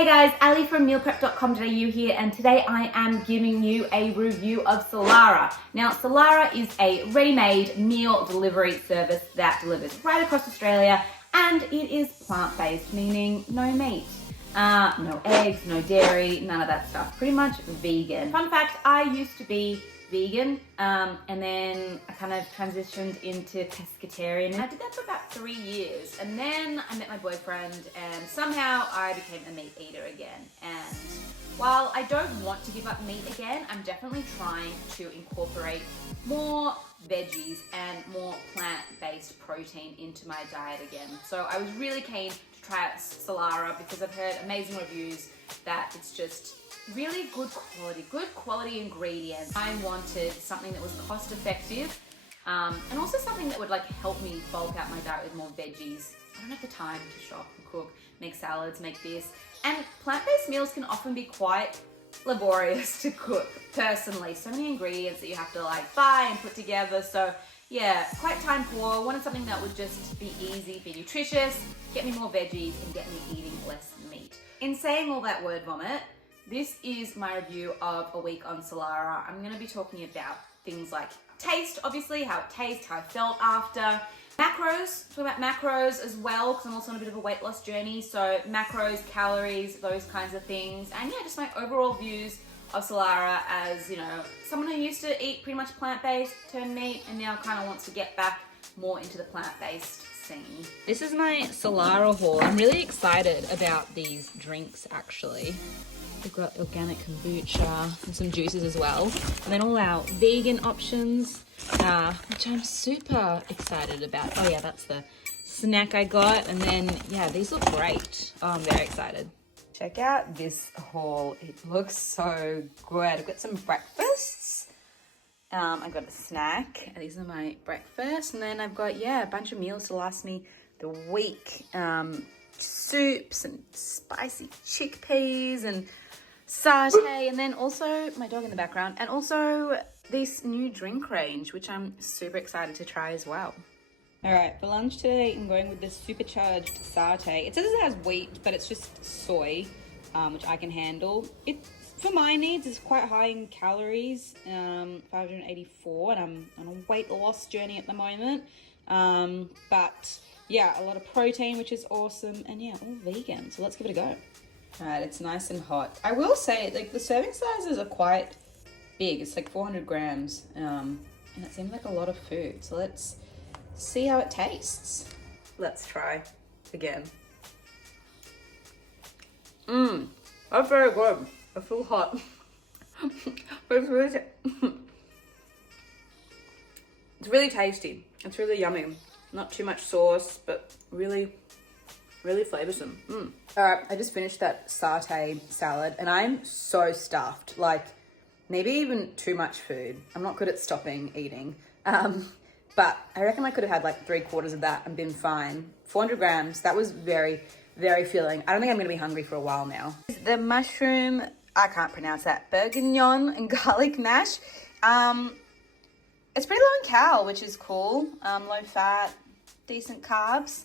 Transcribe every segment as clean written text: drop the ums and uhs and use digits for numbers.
Hey guys, Ali from mealprep.com.au here, and today I am giving you a review of Solara. Now, Solara is a ready-made meal delivery service that delivers right across Australia, and it is plant-based, meaning no meat, no eggs, no dairy, none of that stuff. Pretty much vegan. Fun fact, I used to be vegan, and then I kind of transitioned into pescatarian. And I did that for about 3 years, and then I met my boyfriend, and somehow I became a meat eater again. And while I don't want to give up meat again, I'm definitely trying to incorporate more veggies and more plant-based protein into my diet again. So I was really keen to try out Solara because I've heard amazing reviews that it's just really good quality ingredients. I wanted something that was cost effective, and also something that would like help me bulk out my diet with more veggies. I don't have the time to shop and cook, make salads, make this. And plant-based meals can often be quite laborious to cook, personally. So many ingredients that you have to like buy and put together. So yeah, quite time poor. Wanted something that would just be easy, be nutritious, get me more veggies, and get me eating less meat. In saying all that word vomit, this is my review of a week on Solara. I'm going to be talking about things like taste, obviously, how it tastes, how I felt after. Macros, talk about macros as well, because I'm also on a bit of a weight loss journey. So macros, calories, those kinds of things. And yeah, just my overall views of Solara as, you know, someone who used to eat pretty much plant-based, turned meat, and now kind of wants to get back more into the plant-based scene. This is my Solara haul. I'm really excited about these drinks, actually. We've got organic kombucha and some juices as well. And then all our vegan options, which I'm super excited about. Oh yeah, that's the snack I got. And then, yeah, these look great. Oh, I'm very excited. Check out this haul. It looks so good. I've got some breakfasts. I've got a snack. These are my breakfasts. And then I've got, yeah, a bunch of meals to last me the week. Soups and spicy chickpeas and satay, and then also my dog in the background, and also this new drink range, which I'm super excited to try as well. All right, for lunch today, I'm going with this supercharged satay. It says it has wheat, but it's just soy, which I can handle. It, for my needs, is quite high in calories, 584, and I'm on a weight loss journey at the moment. But yeah, a lot of protein, which is awesome, and yeah, all vegan. So let's give it a go. All right, it's nice and hot. I will say, like, the serving sizes are quite big. It's like 400 grams, and it seems like a lot of food. So let's see how it tastes. Let's try again. That's very good. I feel hot. But it's really, it's really tasty. It's really yummy. Not too much sauce, but really flavoursome. All right, I just finished that satay salad and I'm so stuffed, like maybe even too much food. I'm not good at stopping eating, but I reckon I could have had like 3/4 of that and been fine. 400 grams, that was very filling. I don't think I'm gonna be hungry for a while now. The mushroom, I can't pronounce that, bourguignon and garlic mash. It's pretty low in cal, which is cool. Low fat, decent carbs.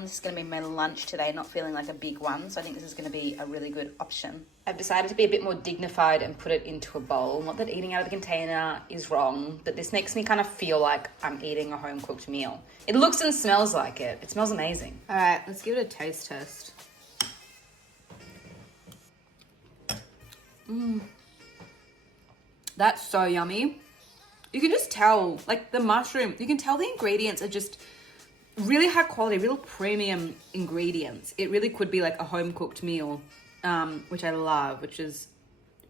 This is going to be my lunch today, not feeling like a big one, so I think this is going to be a really good option. I've decided to be a bit more dignified and put it into a bowl. Not that eating out of the container is wrong, but this makes me kind of feel like I'm eating a home-cooked meal. It looks and smells like it. It smells amazing. All right, let's give it a taste test. That's so yummy. You can just tell, like the mushroom, you can tell the ingredients are just really high quality, real premium ingredients. It really could be like a home cooked meal, which I love, which is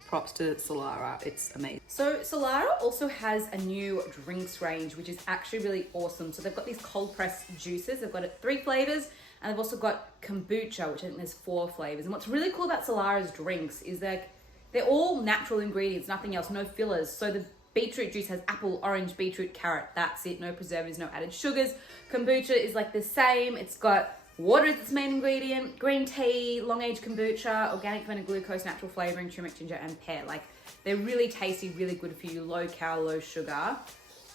props to Solara. It's amazing. So Solara also has a new drinks range, which is actually really awesome. So they've got these cold pressed juices. They've got 3 flavors, and they've also got kombucha, which I think there's 4 flavors. And what's really cool about Solara's drinks is that they're all natural ingredients, nothing else, no fillers. So the beetroot juice has apple, orange, beetroot, carrot. That's it. No preservatives, no added sugars. Kombucha is like the same. It's got water as its main ingredient, green tea, long-aged kombucha, organic fermented glucose, natural flavoring, turmeric, ginger, and pear. Like, they're really tasty, really good for you. Low cal, low sugar.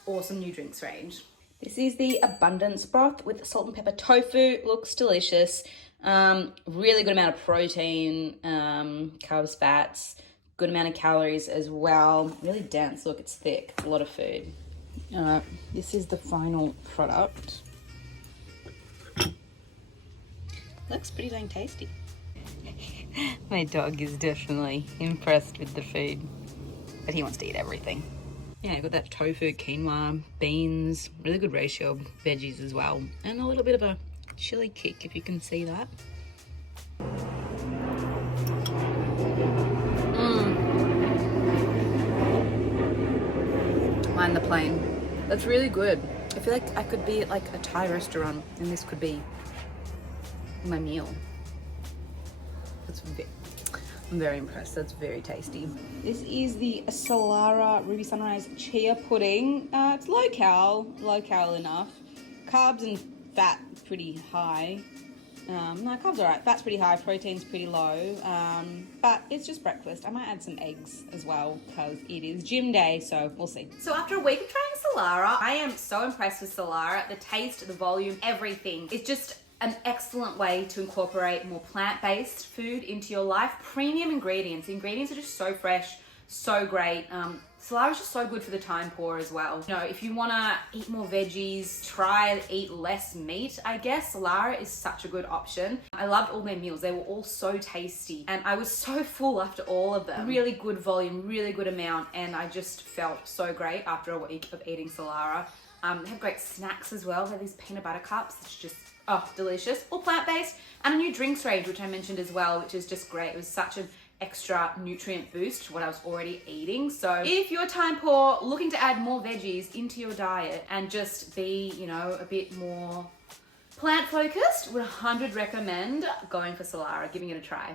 Awesome new drinks range. This is the abundance broth with salt and pepper tofu. Looks delicious. Really good amount of protein, carbs, fats, good amount of calories as well. Really dense. Look, it's thick. A lot of food. This is the final product. Looks pretty dang tasty. My dog is definitely impressed with the food, but he wants to eat everything. Yeah, I've got that tofu, quinoa, beans, really good ratio of veggies as well, and a little bit of a chili kick, if you can see that. Mind the plane. That's really good. I feel like I could be at like a Thai restaurant and this could be my meal. I'm very impressed. That's very tasty. This is the Solara Ruby Sunrise Chia Pudding. It's low cal enough. Carbs and fat pretty high. No, carbs are alright. Fat's pretty high, protein's pretty low. But it's just breakfast. I might add some eggs as well because it is gym day, so we'll see. So after a week of trying Solara, I am so impressed with Solara. The taste, the volume, everything. It's just an excellent way to incorporate more plant-based food into your life. Premium ingredients. The ingredients are just so fresh, so great. Solara is just so good for the time poor as well. You know, if you want to eat more veggies, try eat less meat, I guess Solara is such a good option. I loved all their meals. They were all so tasty and I was so full after all of them. Really good volume, really good amount, and I just felt so great after a week of eating Solara. They have great snacks as well. They have these peanut butter cups. It's just, oh, delicious. All plant-based. And a new drinks range, which I mentioned as well, which is just great. It was such an extra nutrient boost to what I was already eating. So if you're time poor, looking to add more veggies into your diet and just be, you know, a bit more plant focused, would 100 recommend going for Solara, giving it a try.